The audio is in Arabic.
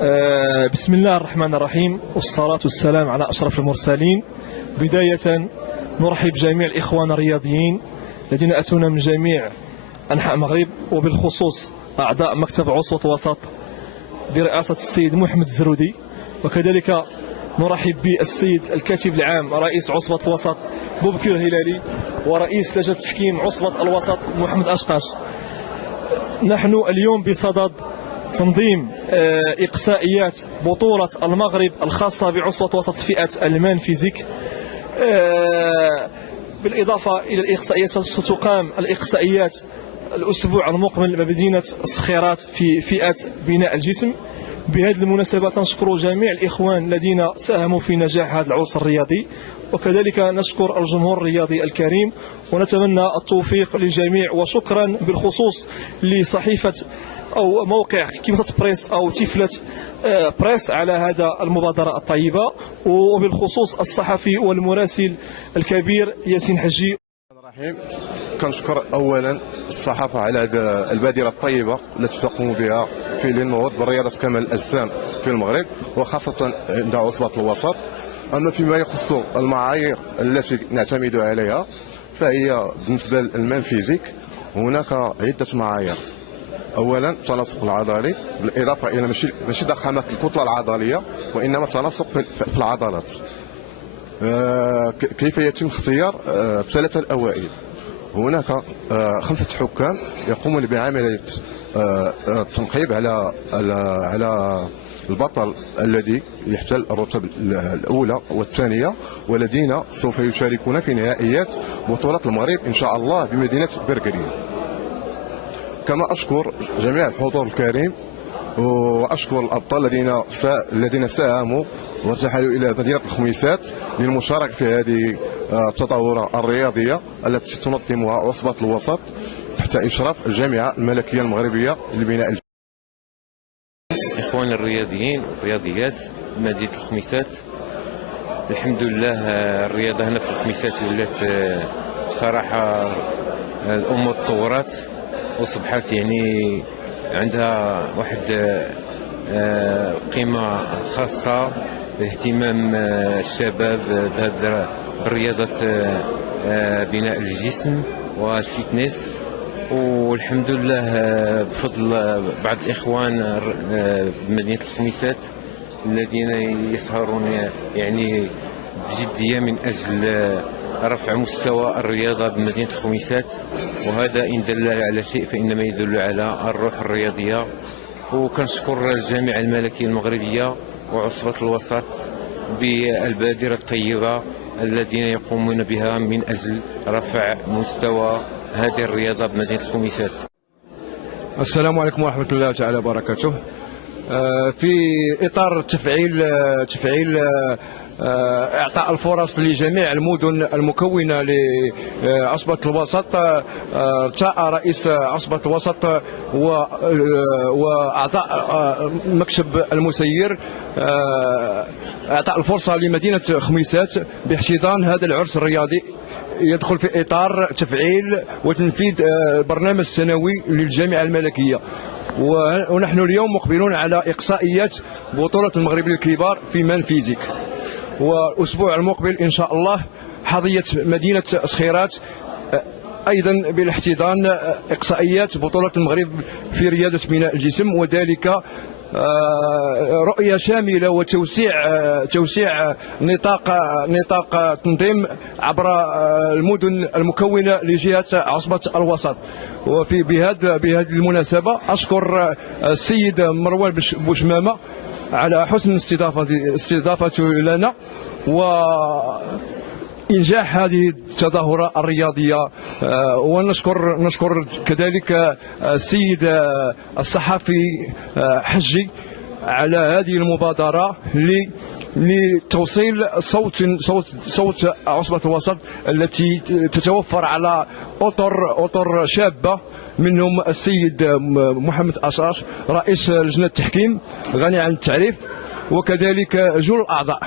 بسم الله الرحمن الرحيم، والصلاة والسلام على أشرف المرسلين. بداية نرحب جميع الإخوان الرياضيين الذين أتونا من جميع أنحاء المغرب، وبالخصوص أعضاء مكتب عصوة وسط برئاسة السيد محمد الزرودي، وكذلك نرحب بالسيد الكاتب العام رئيس عصبة الوسط بوبكر هلالي، ورئيس لجنة تحكيم عصبة الوسط محمد أشقاش. نحن اليوم بصدد تنظيم إقصائيات بطولة المغرب الخاصة بعصبة وسط فئة المان فيزيك. بالإضافة إلى الإقصائيات ستقام الإقصائيات الأسبوع المقبل بمدينة الصخيرات في فئة بناء الجسم. بهذه المناسبة نشكر جميع الإخوان الذين ساهموا في نجاح هذا العرس الرياضي، وكذلك نشكر الجمهور الرياضي الكريم، ونتمنى التوفيق للجميع. وشكرا بالخصوص لصحيفة أو موقع كيمسة بريس أو تيفلة بريس على هذا المبادرة الطيبة، وبالخصوص الصحفي والمراسل الكبير ياسين حجي. كنشكر اولا الصحافه على هذه البادره الطيبه التي تقوم بها في للنهوض برياضه كمال الاجسام في المغرب، وخاصه عند عصبه الوسط. اما فيما يخص المعايير التي نعتمد عليها، فهي بالنسبه للمان فيزيك هناك عده معايير. اولا التناسق العضلي، بالاضافه الى ماشي ضخامه الكتله العضليه، وانما التناسق في العضلات. كيف يتم اختيار الثلاثه الاوائل؟ هناك 5 حكام يقومون بعملية التنقيب على البطل الذي يحتل الرتب الأولى والثانية، والذين سوف يشاركون في نهائيات بطولة المغرب إن شاء الله بمدينة برقرية. كما أشكر جميع الحضور الكريم، وأشكر الأبطال الذين ساهموا وارتحلوا إلى مدينة الخميسات للمشاركة في هذه التظاهرة الرياضية التي تنظمها عصبة الوسط تحت إشراف الجامعة الملكية المغربية لبناء إخوان الرياضيين رياضيات مدينة الخميسات. الحمد لله الرياضة هنا في الخميسات ولات بصراحة الأمور تطورات وصبحت يعني عندها واحد قيمة خاصة باهتمام الشباب بهذه الرياضة بناء الجسم والفيتنس. والحمد لله بفضل بعض الإخوان بمدينة الخميسات الذين يسهرون يعني بجدية من أجل رفع مستوى الرياضة بمدينة الخميسات، وهذا إن دل على شيء فإنما يدل على الروح الرياضية. وكنشكر الجامعة الملكية المغربية وعصبة الوسط بالبادرة الطيبة الذين يقومون بها من أجل رفع مستوى هذه الرياضة بمدينة الخميسات. السلام عليكم ورحمة الله تعالى وبركاته. في إطار تفعيل إعطاء الفرص لجميع المدن المكونة لعصبة الوسط، ارتأى رئيس عصبة الوسط وأعضاء مكتب المسير إعطاء الفرصة لمدينة خميسات باحتضان هذا العرس الرياضي يدخل في إطار تفعيل وتنفيذ البرنامج السنوي للجامعة الملكية. ونحن اليوم مقبلون على إقصائيات بطولة المغرب للكبار في مان فيزيك، والأسبوع المقبل إن شاء الله حظية مدينة صخيرات أيضا بالاحتضان إقصائيات بطولة المغرب في رياضة بناء الجسم، وذلك رؤية شاملة وتوسيع نطاق تنظيم عبر المدن المكونة لجهة عصبة الوسط. وفي بهذه المناسبة أشكر السيد مروان بوشمامة على حسن استضافته لنا وإنجاح هذه التظاهرة الرياضية. ونشكر كذلك السيد الصحفي حجي على هذه المبادرة لتوصيل صوت عصبة الوسط التي تتوفر على أطر شابة، منهم السيد محمد أشقاش رئيس لجنة التحكيم غني عن التعريف، وكذلك جل الأعضاء.